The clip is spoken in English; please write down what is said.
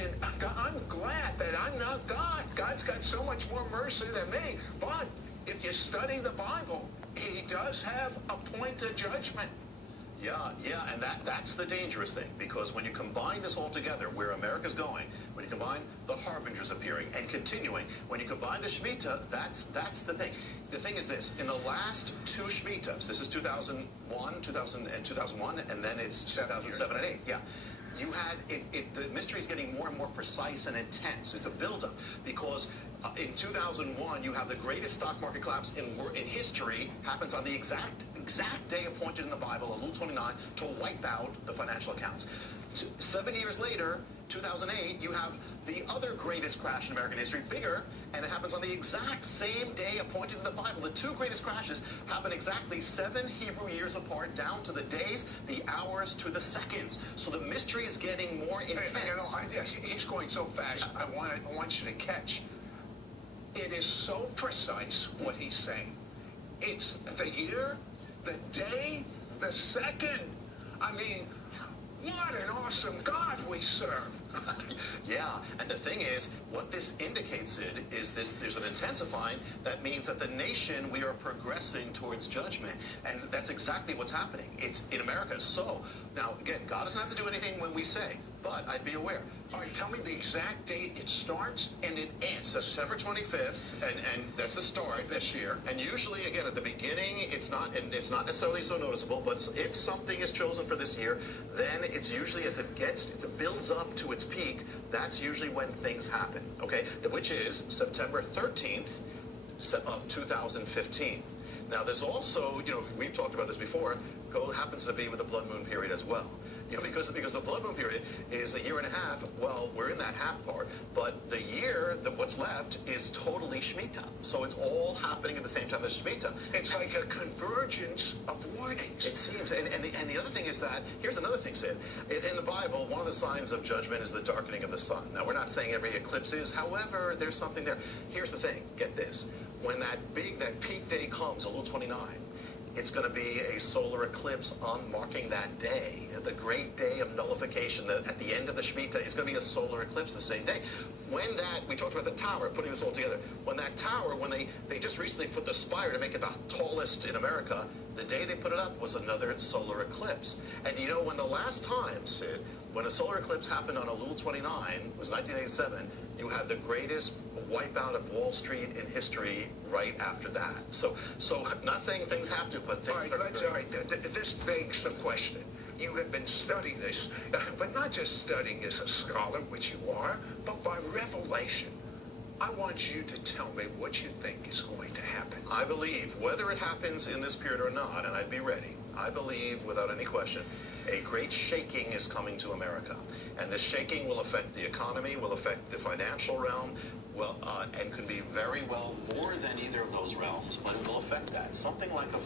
I'm glad that I'm not God. God's got so much more mercy than me. But if you study the Bible, he does have a point of judgment. Yeah, and that's the dangerous thing, because when you combine this all together, where America's going, when you combine the harbingers appearing and continuing, when you combine the Shemitah, that's the thing. The thing is this: in the last two Shemitahs, this is 2001, and then it's 2007 and 8. Yeah. You had the mystery is getting more and more precise and intense. It's a buildup, because in 2001 you have the greatest stock market collapse in history happens on the exact day appointed in the Bible, Elul 29, to wipe out the financial accounts. 7 years later, 2008, you have the other greatest crash in American history, bigger, and it happens on the exact same day appointed in the Bible. The two greatest crashes happen exactly 7 Hebrew years apart, down to the days, the hours, to the seconds. So the mystery is getting more intense. He's going so fast. I want you to catch. It is so precise what he's saying. It's the year, the day, the second. I mean, what an awesome God we serve. Yeah, and the thing is, what this indicates, Sid, is there's an intensifying. That means that the nation, we are progressing towards judgment. And that's exactly what's happening. It's in America. So, now, again, God doesn't have to do anything when we say, but I'd be aware. All right, tell me the exact date it starts and it ends. September 25th, and that's the start this year. And usually, again, at the beginning, it's not necessarily so noticeable, but if something is chosen for this year, then it's usually as it builds up to its peak, that's usually when things happen, okay? Which is September 13th of 2015. Now, there's also, we've talked about this before, happens to be with the blood moon period as well. Because the blood moon period is a year and a half. Well, we're in that half part, but the year, what's left, is totally Shemitah. So it's all happening at the same time as Shemitah. It's like a convergence of warnings. It seems. And the other thing is that, here's another thing, Sid. In the Bible, one of the signs of judgment is the darkening of the sun. Now, we're not saying every eclipse is. However, there's something there. Here's the thing. Get this. When that peak day comes, Elul 29, it's going to be a solar eclipse marking that day, the great day of nullification. At the end of the Shemitah is going to be a solar eclipse the same day. We talked about the tower, putting this all together. When that tower, when they just recently put the spire to make it the tallest in America, the day they put it up was another solar eclipse. And when the last time, Sid, when a solar eclipse happened on Elul 29, it was 1987, you had the greatest wipeout of Wall Street in history right after that. So not saying things have to, but things all right. This begs the question. You have been studying this, but not just studying as a scholar, which you are, but by revelation. I want you to tell me what you think is going to happen. I believe, whether it happens in this period or not, and I'd be ready, I believe, without any question, a great shaking is coming to America. And this shaking will affect the economy, will affect the financial realm, and could be very well more than either of those realms, but it will affect that. Something like a